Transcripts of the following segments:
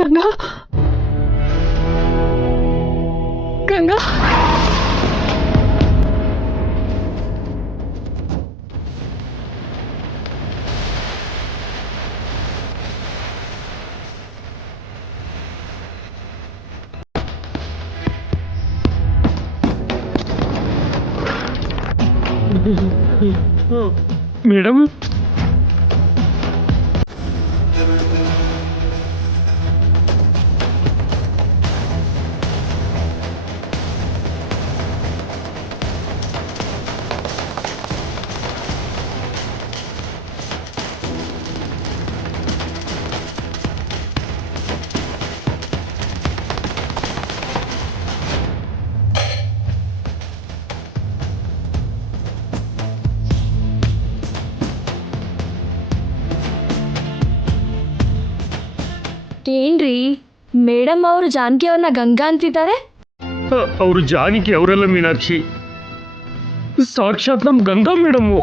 Ganga Ganga madam, ಏನ್ರಿ madam ಅವರು ಜಾನಕಿ ಅವ್ರನ್ನ ಗಂಗಾ ಅಂತಿದ್ದಾರೆ? ಅವರು ಜಾನಕಿ ಅವರೆಲ್ಲ ಮೀನಾಕ್ಷಿ, ಸಾಕ್ಷಾತ್ ನಮ್ ಗಂಗಾ ಮೇಡಮ್ಮು.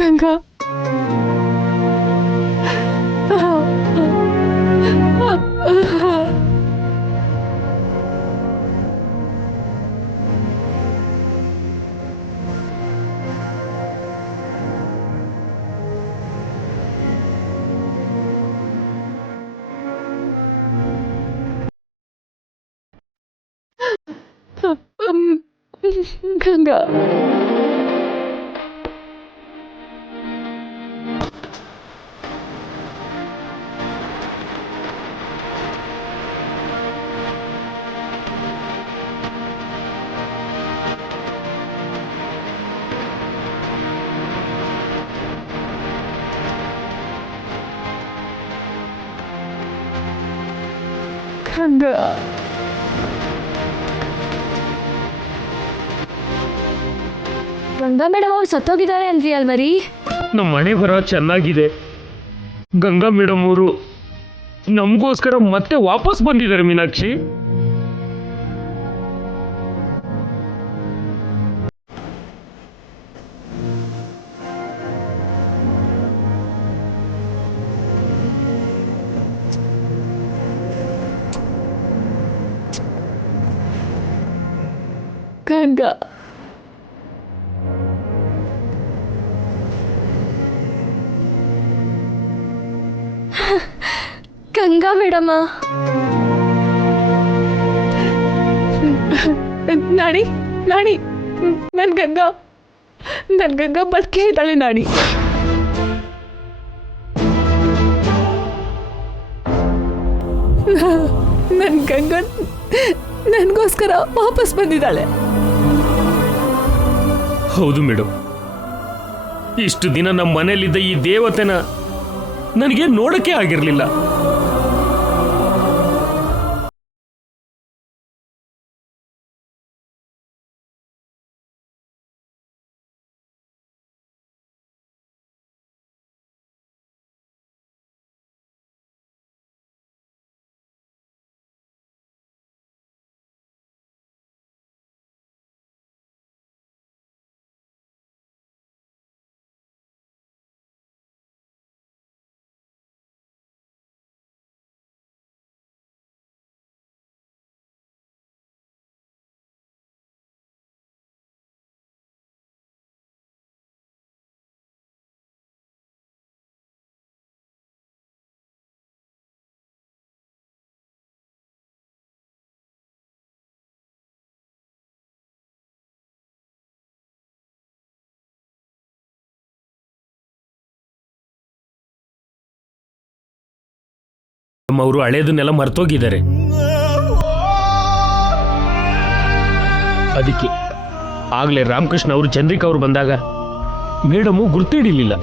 ಗಂಗಾ ಗಂಗಾ ಗಂಗಾ ಗಂಗಾ ಮೇಡಮ್ ಅವ್ರು ಸತ್ತೋಗಿದ್ದಾರೆ ಅಂದ್ರಿ ಅಲ್ವರಿ? ನಮ್ಮ ಮನೆ ಬರ ಚೆನ್ನಾಗಿದೆ. ಗಂಗಾ ಮೇಡಮ್ ಅವರು ನಮಗೋಸ್ಕರ ಮತ್ತೆ ವಾಪಸ್ ಬಂದಿದ್ದಾರೆ ಮೀನಾಕ್ಷಿ. ಗಂಗಾ ಗಂಗಾ ಮೇಡಮ್ಮ, ನಾಣಿ ನಾಣಿ ನನ್ ಗಂಗಾ ಬದುಕೇ ಇದ್ದಾಳೆ ನಾಣಿ. ನನ್ ಗಂಗಾ ನನಗೋಸ್ಕರ ವಾಪಸ್ ಬಂದಿದ್ದಾಳೆ. ಹೌದು ಮೇಡಮ್, ಇಷ್ಟು ದಿನ ನಮ್ಮ ಮನೇಲಿದ್ದ ಈ ದೇವತೆನ ನನಗೆ ನೋಡಕ್ಕೆ ಆಗಿರ್ಲಿಲ್ಲ. ಅವರು ಹಳೇದನ್ನೆಲ್ಲ ಮರ್ತೋಗಿದ್ದಾರೆ. ಅದಕ್ಕೆ ಆಗ್ಲೇ ರಾಮಕೃಷ್ಣ ಅವರು ಚಂದ್ರಿಕಾ ಅವರು ಬಂದಾಗ ಮೇಡಮು ಗುರ್ತಿಡಿಲಿಲ್ಲ.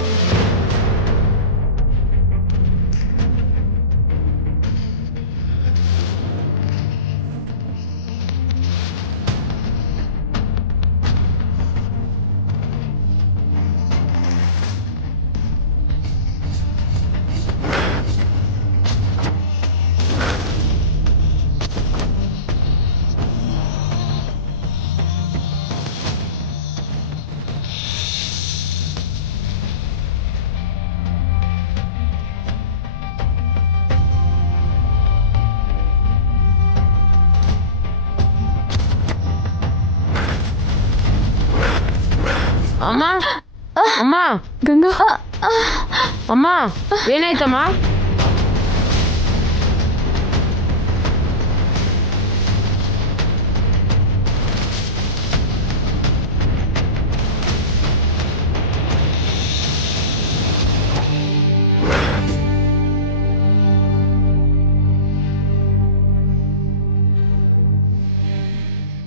ಅಮ್ಮ ಅಮ್ಮ ಗಂಗಾ, ಅಮ್ಮ ಏನಾಯ್ತಮ್ಮ?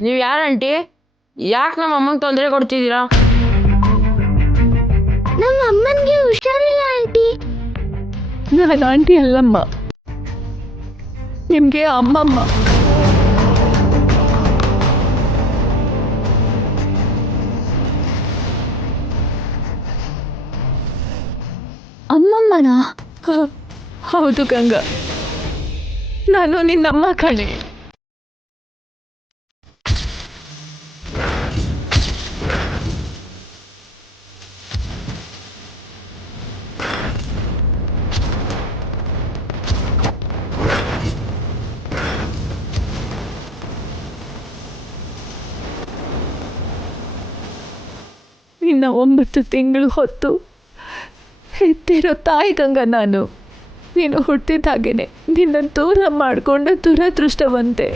ನೀವು ಯಾರಂಟಿ? ಯಾಕೆ ನಮ್ಮ ಅಮ್ಮಂಗೆ ತೊಂದರೆ ಕೊಡ್ತಿದ್ದೀರಾ? ನಮ್ಮ ಅಮ್ಮನಿಗೆ ಹುಷಾರಿಲ್ಲ ಆಂಟಿ. ನಾನು ಆಂಟಿ ಅಲ್ಲಮ್ಮ, ನಿಮಗೆ ಅಮ್ಮಮ್ಮ. ಅಮ್ಮಮ್ಮನ? ಹೌದು ಗಂಗಾ, ನಾನು ನಿನ್ನಮ್ಮ ಕಣೆ. ನಿನ್ನ 9 ತಿಂಗಳು ಹೊತ್ತು ಹೆತ್ತಿರೋ ತಾಯಿ ಗಂಗಾ ನಾನು. ನೀನು ಹುಟ್ಟಿದಾಗೇನೆ ನಿನ್ನ ದೂರ ಮಾಡಿಕೊಂಡ ದುರದೃಷ್ಟವಂತೆ.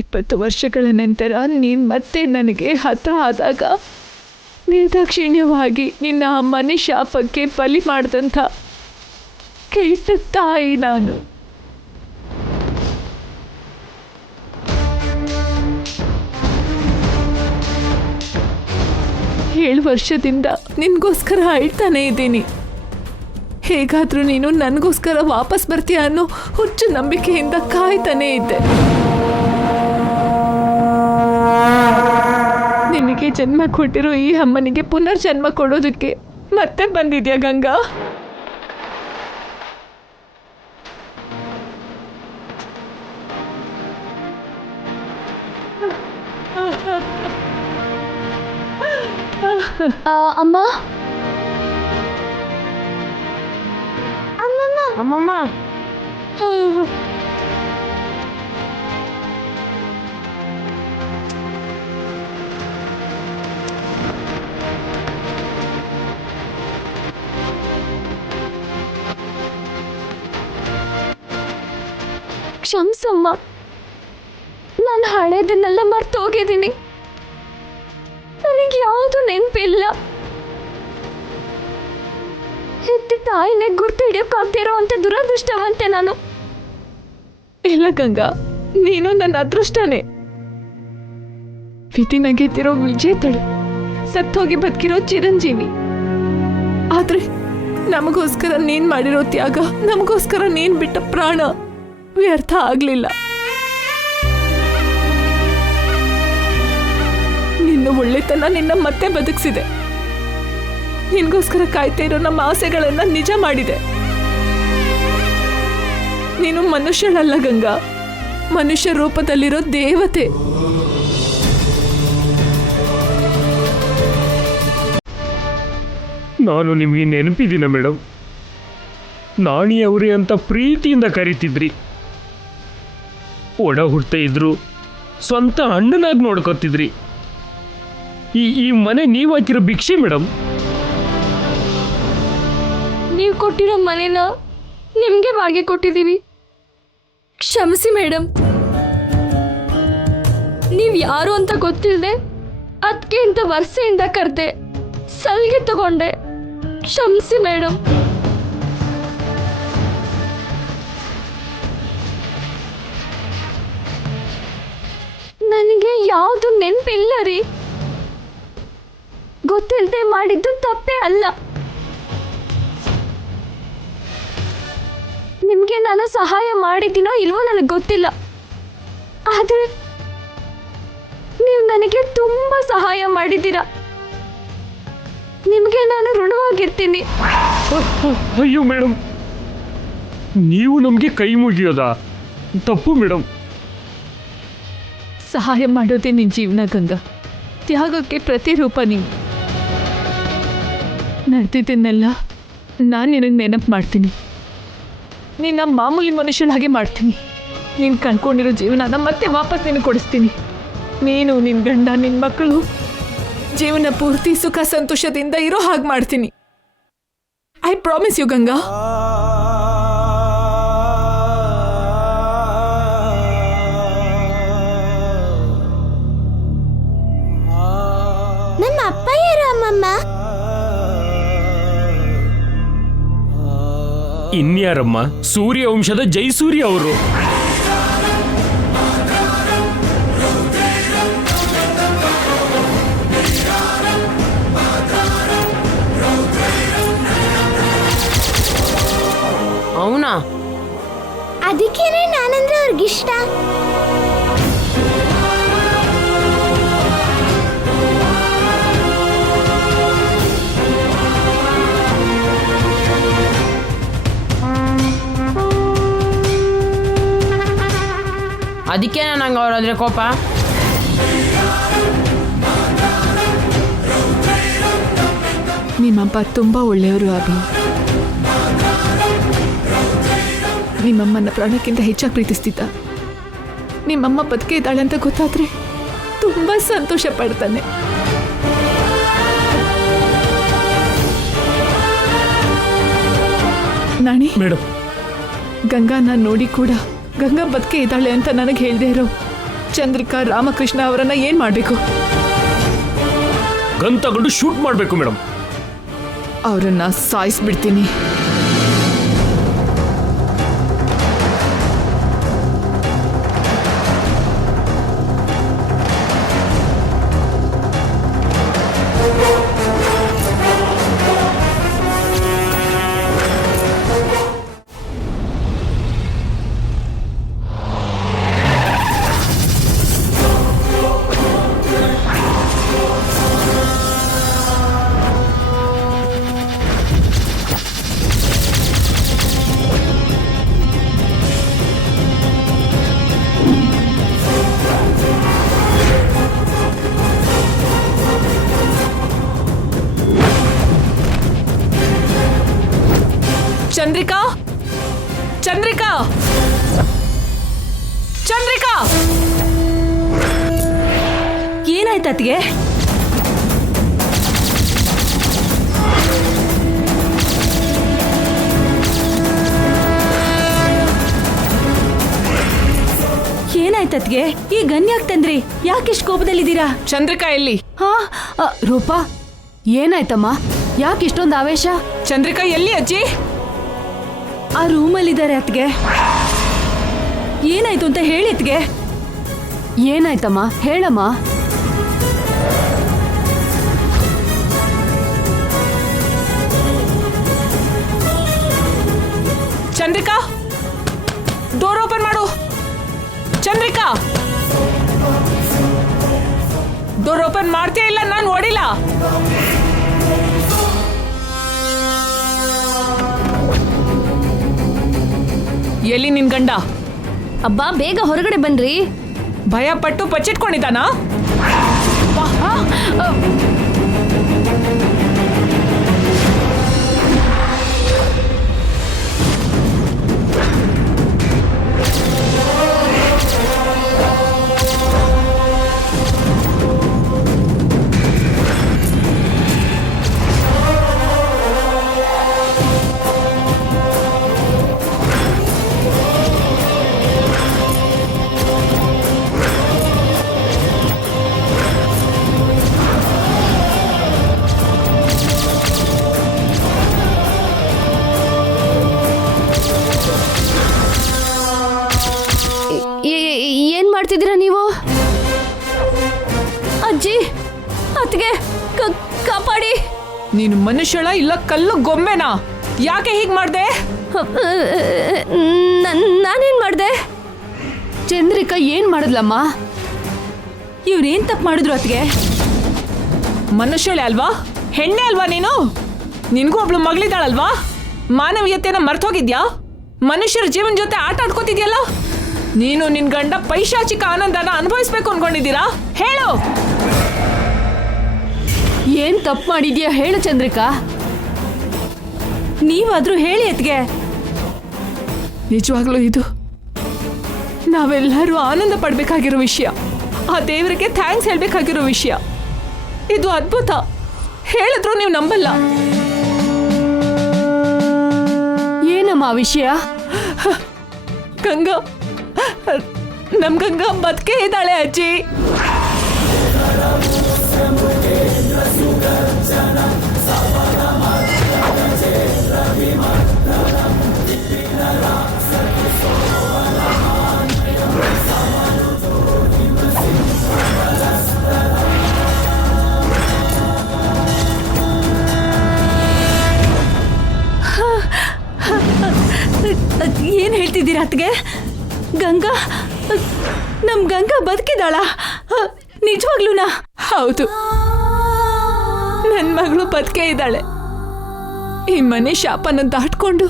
20 ವರ್ಷಗಳ ನಂತರ ನೀನು ಮತ್ತೆ ನನಗೆ ಹತ ಆದಾಗ ನಿರ್ದಾಕ್ಷಿಣ್ಯವಾಗಿ ನಿನ್ನ ಅಮ್ಮನೇ ಶಾಪಕ್ಕೆ ಬಲಿ ಮಾಡಿದಂಥ ಕೆಟ್ಟ ತಾಯಿ ನಾನು. ಏಳು ವರ್ಷದಿಂದ ನಿನಗೋಸ್ಕರ ಅಳ್ತಾನೆ ಇದ್ದೀನಿ. ಹೇಗಾದರೂ ನೀನು ನನಗೋಸ್ಕರ ವಾಪಸ್ ಬರ್ತೀಯ ಅನ್ನೋ ಹುಚ್ಚು ನಂಬಿಕೆಯಿಂದ ಕಾಯ್ತಾನೆ ಇದ್ದೆ. ನಿನಗೆ ಜನ್ಮ ಕೊಟ್ಟಿರೋ ಈ ಅಮ್ಮನಿಗೆ ಪುನರ್ಜನ್ಮ ಕೊಡೋದಕ್ಕೆ ಮತ್ತೆ ಬಂದಿದ್ಯಾ ಗಂಗಾ? ಅಮ್ಮ, ಅಮ್ಮಮ್ಮ ಕ್ಷಮಿಸಮ್ಮ, ನಾನು ಹಳೇದನ್ನೆಲ್ಲ ಮರ್ತೋಗಿದ್ದೀನಿ. ನನಗೆ ಯಾವುದು ನೆನಪಿಲ್ಲ. ಹೆತ್ತ ತಾಯಿನೇ ಗುರ್ತು ಹಿಡಿಯೋಕ್ಕಾಗ್ತಿರೋ ಅಂತ ದುರದೃಷ್ಟವಂತೆ ನಾನು. ಇಲ್ಲ ಗಂಗಾ, ನೀನು ನನ್ನ ಅದೃಷ್ಟನೇ. ವಿಧಿ ನಗೆತಿರೋ ವಿಜೇತಳು, ಸತ್ತೋಗಿ ಬದುಕಿರೋ ಚಿರಂಜೀವಿ. ಆದ್ರೆ ನಮಗೋಸ್ಕರ ನೀನ್ ಮಾಡಿರೋ ತ್ಯಾಗ, ನಮಗೋಸ್ಕರ ನೀನ್ ಬಿಟ್ಟ ಪ್ರಾಣ ವ್ಯರ್ಥ ಆಗ್ಲಿಲ್ಲ. ನಿನ್ನ ಒಳ್ಳೆತನ ನಿನ್ನ ಮತ್ತೆ ಬದುಕಿಸಿದೆ. ನಿನ್ಗೋಸ್ಕರ ಕಾಯ್ತಾ ಇರೋ ನಮ್ಮ ಆಸೆಗಳನ್ನ ನಿಜ ಮಾಡಿದೆ. ನೀನು ಮನುಷ್ಯಳಲ್ಲ ಗಂಗಾ, ಮನುಷ್ಯ ರೂಪದಲ್ಲಿರೋ ದೇವತೆ. ನಾನು ನಿಮಗೆ ನೆನಪಿದ್ದೀನ ಮೇಡಮ್? ನಾಣಿಯವರೇ ಅಂತ ಪ್ರೀತಿಯಿಂದ ಕರಿತಿದ್ರಿ. ಒಡ ಹುಡ್ತಾ ಇದ್ರು, ಸ್ವಂತ ಅಣ್ಣನಾಗಿ ನೋಡ್ಕೊತಿದ್ರಿ. ಈ ಮನೆ ನೀವು ಹಾಕಿರೋ ಭಿಕ್ಷೆ ಮೇಡಮ್. ನೀವು ಕೊಟ್ಟಿರೋ ಮನೇನ ನಿಮಗೆ ಬಾಡಿಗೆ ಕೊಟ್ಟಿದ್ದೀವಿ. ಕ್ಷಮಿಸಿ ಮೇಡಮ್, ನೀವು ಯಾರು ಅಂತ ಗೊತ್ತಿಲ್ಲದೆ ಅದಕ್ಕೆ ಇಂಥ ವರ್ಷೆಯಿಂದ ಕರೆದೆ, ಸಲಿಗೆ ತಗೊಂಡೆ. ಕ್ಷಮಿಸಿ ಮೇಡಮ್. ಯಾವುದು ನೆನಪಿಲ್ಲ ರೀ. ಗೊತ್ತಿಲ್ಲದೆ ಮಾಡಿದ್ದು ತಪ್ಪೇ ಅಲ್ಲ. ನಿಮ್ಗೆ ನಾನು ಸಹಾಯ ಮಾಡಿದ್ದೀನೋ ಇಲ್ವೋ ನನಗೆ ಗೊತ್ತಿಲ್ಲ, ಆದ್ರೆ ನೀವು ನನಗೆ ತುಂಬಾ ಸಹಾಯ ಮಾಡಿದ್ದೀರಾ. ನಿಮ್ಗೆ ನಾನು ಋಣವಾಗಿರ್ತೀನಿ. ಅಯ್ಯೋ ಮೇಡಮ್, ನೀವು ನಮಗೆ ಕೈ ಮುಗಿಯೋದಾ? ತಪ್ಪು ಮೇಡಮ್. ಸಹಾಯ ಮಾಡೋದೇ ನಿನ್ನ ಜೀವನ ಗಂಗಾ. ತ್ಯಾಗಕ್ಕೆ ಪ್ರತಿರೂಪ ನೀವು. ನಡೆದಿದ್ದನ್ನೆಲ್ಲ ನಾನು ನಿನಗೆ ನೆನಪು ಮಾಡ್ತೀನಿ. ನಿನ್ನ ಮಾಮೂಲಿ ಮನುಷ್ಯನ ಹಾಗೆ ಮಾಡ್ತೀನಿ. ನೀನು ಕಣ್ಕೊಂಡಿರೋ ಜೀವನನ ಮತ್ತೆ ವಾಪಸ್ ನಿನಗೆ ಕೊಡಿಸ್ತೀನಿ. ನೀನು, ನಿನ್ನ ಗಂಡ, ನಿನ್ನ ಮಕ್ಕಳು ಜೀವನ ಪೂರ್ತಿ ಸುಖ ಸಂತೋಷದಿಂದ ಇರೋ ಹಾಗೆ ಮಾಡ್ತೀನಿ. I promise you Ganga. ನಮ್ಮ ಅಪ್ಪ ಯಾರು ಅಮ್ಮಮ್ಮ? ಇನ್ಯಾರಮ್ಮ? ಸೂರ್ಯ ವಂಶದ ಜೈಸೂರ್ಯ ಅವರು. ಅವನಾ? ಅದಕ್ಕೇನೆ ನಾನಂದ್ರೆ ಅವ್ರಿಗಿಷ್ಟ. ಅದಕ್ಕೆ ನಂಗೆ ಅವ್ರಾದ್ರೆ ಕೋಪ. ನಿಮ್ಮಪ್ಪ ತುಂಬ ಒಳ್ಳೆಯವರು ಅಭಿ. ನಿಮ್ಮಮ್ಮನ ಪ್ರಾಣಕ್ಕಿಂತ ಹೆಚ್ಚಾಗಿ ಪ್ರೀತಿಸ್ತಿದ್ದ. ನಿಮ್ಮಮ್ಮ ಬದುಕೆ ಇದ್ದಾಳೆ ಅಂತ ಗೊತ್ತಾದ್ರೆ ತುಂಬ ಸಂತೋಷ ಪಡ್ತಾನೆ. ನಾಣಿ ಮೇಡಮ್, ಗಂಗಾ ನಾನು ನೋಡಿ ಕೂಡ ಗಂಗಾ ಬದುಕೆ ಇದ್ದಾಳೆ ಅಂತ ನನಗೆ ಹೇಳ್ದೆ ಇರೋ ಚಂದ್ರಿಕಾ ರಾಮಕೃಷ್ಣ ಅವರನ್ನ ಏನ್ ಮಾಡಬೇಕು? ಗನ್ ತಗೊಂಡು ಶೂಟ್ ಮಾಡಬೇಕು ಮೇಡಮ್. ಅವರನ್ನ ಸಾಯಿಸ್ಬಿಡ್ತೀನಿ. ಚಂದ್ರಿಕಾ, ಚಂದ್ರಿಕಾ, ಚಂದ್ರಿಕಾ, ಏನಾಯ್ತು ಅತ್ತಿಗೆ? ಏನಾಯ್ತು ಅತ್ತಿಗೆ? ಈ ಗನ್ ಯಾಕೆ ತಂದ್ರಿ? ಯಾಕಿಷ್ಟು ಕೋಪದಲ್ಲಿದ್ದೀರಾ? ಚಂದ್ರಿಕಾ ಎಲ್ಲಿ? ಹಾ, ರೂಪಾ ಏನಾಯ್ತಮ್ಮ? ಯಾಕೆ ಇಷ್ಟೊಂದು ಆವೇಶ? ಚಂದ್ರಿಕಾ ಎಲ್ಲಿ ಅಜ್ಜಿ? ಆ ರೂಮಲ್ಲಿದ್ದಾರೆ ಅತ್ತಿಗೆ. ಏನಾಯ್ತು ಅಂತ ಹೇಳಿ ಅತ್ತಿಗೆ. ಏನಾಯ್ತಮ್ಮ ಹೇಳಮ್ಮ. ಚಂದ್ರಿಕಾ, ಡೋರ್ ಓಪನ್ ಮಾಡು. ಚಂದ್ರಿಕಾ, ಡೋರ್ ಓಪನ್ ಮಾಡ್ತೀಯ ಇಲ್ಲ ನಾನು ಓಡಿಲ್ಲ. ಎಲ್ಲಿ ನಿನ್ ಗಂಡ? ಅಬ್ಬಾ ಬೇಗ ಹೊರಗಡೆ ಬನ್ರಿ. ಭಯ ಪಟ್ಟು ಬಚ್ಚಿಟ್ಕೊಂಡಿದ್ದಾನಾ? ಏನ್ ಮಾಡ್ತಿದ್ದೀರಾ ನೀವು? ಅಜ್ಜಿ ಅತ್ಗೆ ಕಾಪಾಡಿ. ನೀನು ಮನುಷ್ಯಳ ಇಲ್ಲ ಕಲ್ಲು ಗೊಂಬೆನಾ? ಯಾಕೆ ಹೀಗೆ ಮಾಡ್ದೆ? ನಾನೇನ್ ಮಾಡ್ದೆ? ಚಂದ್ರಿಕಾ ಏನ್ ಮಾಡಿದ್ಲಮ್ಮ? ಇವ್ರೇನ್ ತಪ್ಪು ಮಾಡಿದ್ರು ಅತ್ಗೆ? ಮನುಷ್ಯಳೆ ಅಲ್ವಾ? ಹೆಣ್ಣೆ ಅಲ್ವಾ ನೀನು? ನಿನ್ಗೂ ಒಬ್ಳು ಮಗಳಿದ್ದಾಳಲ್ವಾ? ಮಾನವೀಯತೆನ ಮರ್ತೋಗಿದ್ಯಾ? ಮನುಷ್ಯರ ಜೀವನ ಜೊತೆ ಆಟ ಆಡ್ಕೋತಿದ್ಯಲ್ಲ? ನೀನು ನಿನ್ ಗಂಡ ಪೈಶಾಚಿಕ ಆನಂದನ ಅನುಭವಿಸ್ಬೇಕು ಅನ್ಕೊಂಡಿದ್ದೀರಾ? ಹೇಳು. ಏನ್ ತಪ್ಪು ಮಾಡಿದ್ಯಾ ಹೇಳು ಚಂದ್ರಿಕಾ. ನೀವಾದ್ರೂ ಹೇಳಿ ಅತ್ಗೆ. ನಿಜವಾಗ್ಲೂ ಇದು ನಾವೆಲ್ಲರೂ ಆನಂದ ಪಡ್ಬೇಕಾಗಿರೋ ವಿಷಯ. ಆ ದೇವರಿಗೆ ಥ್ಯಾಂಕ್ಸ್ ಹೇಳ್ಬೇಕಾಗಿರೋ ವಿಷಯ. ಇದು ಅದ್ಭುತ. ಹೇಳಿದ್ರು ನೀವು ನಂಬಲ್ಲ. ಏನಮ್ಮ ಆ ವಿಷಯ? ಗಂಗಾ, ನಮ್ ಗಂಗಾ ಬದುಕೇ ಇದ್ದಾಳೆ ಅಜ್ಜಿ. ಏನ್ ಹೇಳ್ತಿದ್ದೀರಾ ಅತ್ಗೆ? ಗಂಗಾ, ನಮ್ ಗಂಗಾ ಬದುಕಿದಾಳ? ನಿಜವಾಗ್ಲೂನಾ? ಹೌದು, ನನ್ ಮಗಳು ಬದುಕೇ ಇದ್ದಾಳೆ. ಈ ಮನೆ ಶಾಪನ ದಾಟ್ಕೊಂಡು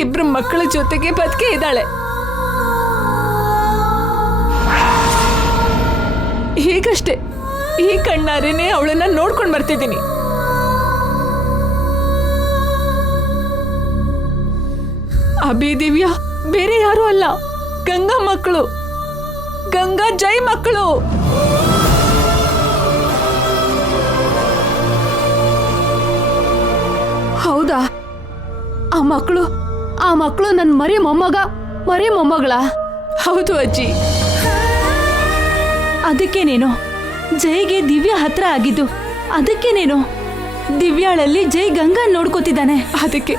ಇಬ್ರು ಮಕ್ಕಳ ಜೊತೆಗೆ ಬದುಕೇ ಇದ್ದಾಳೆ. ಹೀಗಷ್ಟೇ ಈ ಕಣ್ಣಾರೇನೆ ಅವಳನ್ನ ನೋಡ್ಕೊಂಡು ಬರ್ತಿದ್ದೀನಿ. ಅಭಿ ದಿವ್ಯಾ ಬೇರೆ ಯಾರು ಅಲ್ಲ, ಗಂಗಾ ಮಕ್ಕಳು, ಗಂಗಾ ಜೈ ಮಕ್ಕಳು. ಹೌದಾ? ಆ ಮಕ್ಕಳು ನನ್ನ ಮರಿ ಮೊಮ್ಮಗಳ? ಹೌದು ಅಜ್ಜಿ. ಅದಕ್ಕೇನೇನು ಜೈಗೆ ದಿವ್ಯಾ ಹತ್ರ ಆಗಿದ್ದು? ಅದಕ್ಕೇನೇನು ದಿವ್ಯಾಳಲ್ಲಿ ಜೈ ಗಂಗಾ ನೋಡ್ಕೋತಿದ್ದಾನೆ? ಅದಕ್ಕೆ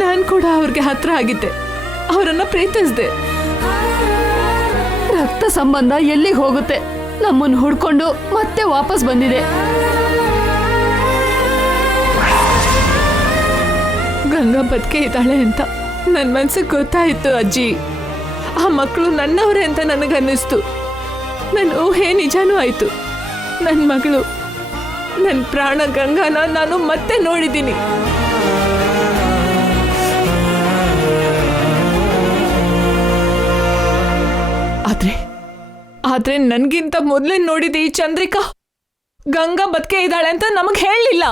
ನಾನು ಕೂಡ ಅವ್ರಿಗೆ ಹತ್ರ ಆಗಿದ್ದೆ, ಅವರನ್ನ ಪ್ರೀತಿಸಿದೆ. ರಕ್ತ ಸಂಬಂಧ ಎಲ್ಲಿಗೆ ಹೋಗುತ್ತೆ? ನಮ್ಮನ್ನು ಹುಡ್ಕೊಂಡು ಮತ್ತೆ ವಾಪಸ್ ಬಂದಿದೆ. ಗಂಗಾ ಬದುಕೆ ಇದ್ದಾಳೆ ಅಂತ ನನ್ನ ಮನ್ಸಿಗೆ ಗೊತ್ತಾಯಿತು ಅಜ್ಜಿ. ಆ ಮಕ್ಕಳು ನನ್ನವರೇ ಅಂತ ನನಗನ್ನಿಸ್ತು. ನನ್ನ ಊಹೆ ನಿಜಾನೂ ಆಯಿತು. ನನ್ನ ಮಗಳು, ನನ್ನ ಪ್ರಾಣ ಗಂಗಾನ ನಾನು ಮತ್ತೆ ನೋಡಿದ್ದೀನಿ. ಆದ್ರೆ ನನ್ಗಿಂತ ಮೊದಲೇ ನೋಡಿದೆ ಈ ಚಂದ್ರಿಕಾ ಗಂಗಾ ಬದುಕೆ ಇದ್ದಾಳೆ ಅಂತ ನಮಗೆ ಹೇಳಲಿಲ್ಲ.